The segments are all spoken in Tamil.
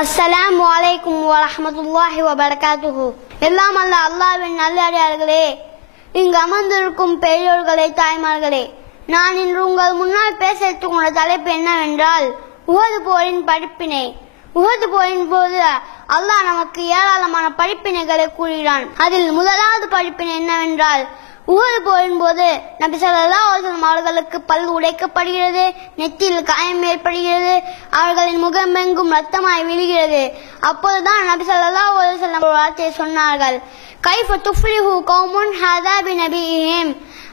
அஸ்ஸலாமு அலைக்கும் வரஹ்மத்துல்லாஹி வபரகாத்துஹு. எல்லாம் அல்ல அல்லாஹ்வின் நல்லடியார்களே, இங்கு அமர்ந்திருக்கும் பெரியோர்களே, தாய்மார்களே, நான் இன்று உங்கள் முன்னால் பேச எடுத்துக்கொண்ட தலைப்பு என்னவென்றால் உஹது போரின் படிப்பினை. உஹது போரின் போது அல்லாஹ் நமக்கு ஏராளமான படிப்பினைகளை கூறுகிறான். அதில் முதலாவது படிப்பினை என்னவென்றால், உஹது போரின் போது நபி ஸல்லல்லாஹு அலைஹி வஸல்லம் அவர்களுக்கு பல் உடைக்கப்படுகிறது, நெற்றியில் காயம் ஏற்படுகிறது, அவர்களின் முகமெங்கும் ரத்தமாய் விழுகிறது. அப்போதுதான் நபி ஸல்லல்லாஹு அலைஹி வஸல்லம் ஒரு வார்த்தையை சொன்னார்கள், கைஃப துஃப்லிஹு கௌமுன் ஹதா பிநபியிஹிம்.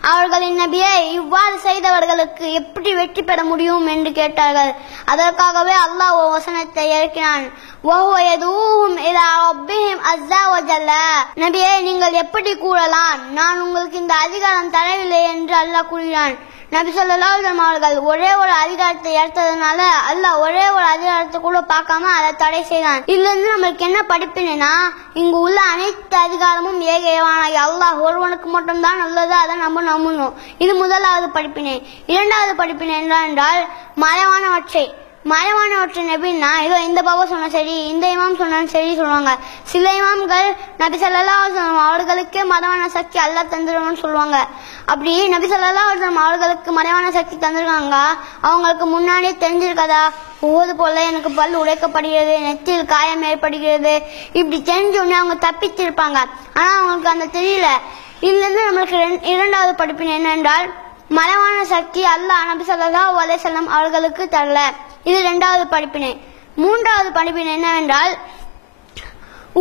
அவர்களின் நபியை இவ்வாறு செய்தவர்களுக்கு எப்படி வெற்றி பெற முடியும் என்று கேட்டார்கள். அதற்காகவே அல்லாஹ் ஒரு வசனத்தை இறக்கினான், வஹுவ யதுஹும் இலா ரப்பிஹிம் அஸ்ஸா வஜல்ல. நபியே, நீங்கள் எப்படி கூறலாம், நான் உங்களுக்கு இந்த அதிகாரம் தரவில்லை என்று அல்லாஹ் கூறுகிறான். நபி ஸல்லல்லாஹு அலைஹி வஸல்லம் அவர்கள் ஒரே ஒரு அதிகாரத்தை எடுத்ததுனால அல்லாஹ் ஒரே ஒரு அதிகாரத்தை கூட பார்க்காம அதை தடை செய்தான். இதுல இருந்து நம்மளுக்கு என்ன படிப்பினா, இங்கு உள்ள அனைத்து அதிகாரமும் ஏகவானாகி அல்லாஹ் ஒருவனுக்கு மட்டும்தான் உள்ளது, அதை நம்ம நம்பணும். இது முதலாவது படிப்பினை. இரண்டாவது படிப்பினை என்னவென்றால் மறைவானவற்றை நபின்னா, இதோ இந்த பாபா சொன்ன சரி, இந்த இமாம் சொன்னாலும் சரி சொல்லுவாங்க. சில இமாம்கள் நபி ஸல்லல்லாஹு அலைஹி வஸல்லம் அவர்களுக்கே மறைவான சக்தி அல்லாஹ் தந்துருவான்னு சொல்லுவாங்க. அப்படி நபி ஸல்லல்லாஹு அலைஹி வஸல்லம் அவர்களுக்கு மறைவான சக்தி தந்திருக்காங்க, அவங்களுக்கு முன்னாடியே தெரிஞ்சிருக்காதா, உஹது போல எனக்கு பல் உடைக்கப்படுகிறது, நெற்றியில் காயம் ஏற்படுகிறது, இப்படி தெரிஞ்ச உடனே அவங்க தப்பிச்சிருப்பாங்க. ஆனா அவங்களுக்கு அந்த தெரியல. இதுல இருந்து நம்மளுக்கு இரண்டாவது படிப்பினை என்னென்றால், மறைவான சக்தி அல்லாஹ் நபி ஸல்லல்லாஹு அலைஹி வஸல்லம் அவர்களுக்கு தரல. இது இரண்டாவது படிப்பினை. மூன்றாவது படிப்பினை என்னவென்றால்,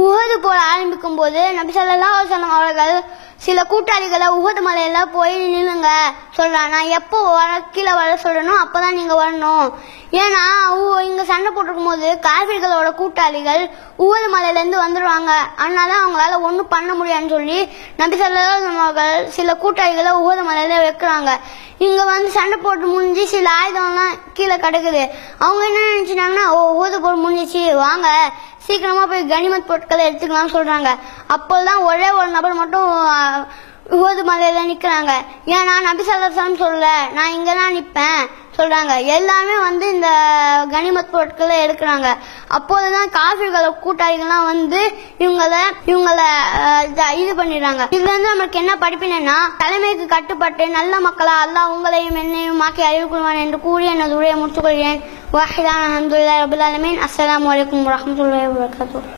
உஹது போர் ஆரம்பிக்கும் போது நபி ஸல்லல்லாஹு அலைஹி வஸல்லம் அவர்கள் சில கூட்டாளிகளை உஹது மலையில போய் நில்லுங்க சொல்றாங்க. நான் எப்போ கீழே வர சொல்றேனோ அப்பதான் நீங்க வரணும். ஏன்னா இங்க சண்டை போட்டிருக்கும் போது காஃபிர்களோட கூட்டாளிகள் உஹது மலையில இருந்து வந்துடுவாங்க, அதனால அவங்களால ஒன்றும் பண்ண முடியாதுன்னு சொல்லி நபி ஸல்லல்லாஹு அலைஹி வஸல்லம் அவர்கள் சில கூட்டாளிகளை உஹது மலையில வைக்கிறாங்க. இங்க வந்து சண்டை போட்டு முடிஞ்சு சில ஆயுதம்லாம் கீழே கிடக்குது. அவங்க என்ன நினைச்சிட்டாங்கன்னா, உஹது போர் முடிஞ்சிச்சு, வாங்க சீக்கிரமா போய் கனிமத் பொருட்களை எடுத்துக்கலாம் சொல்றாங்க. அப்போதான் ஒரே ஒரு நபர் மட்டும் உஹது மலையில நிக்கிறாங்க. ஏன்னா நபி ஸல்லல்லாஹு அலைஹி வஸல்லம் சொல்லல, நான் இங்கதான் நிப்பேன் சொல்றாங்க. எல்லாமே வந்து இந்த கனிமத் பொருட்களை எடுக்கிறாங்க. அப்போதுதான் காஃபிர்கள கூட்டாளிகள்லாம் வந்து இவங்கள இது பண்ணிடுறாங்க. இதுல இருந்து நமக்கு என்ன படிப்பினா, தலைமைக்கு கட்டுப்பட்டு நல்ல மக்களா அல்லாஹ் உங்களையும் என்னையும் ஆக்கி அறிவிக்குவான் என்று கூறி எனது உரையை முடித்துக் கொள்கிறேன். வாஹிதான அல்ஹம்துலில்லாஹி ரப்பில் ஆலமீன். அஸ்ஸலாமு அலைக்கும் வரஹ்மத்துல்லாஹி வபரகாத்துஹு.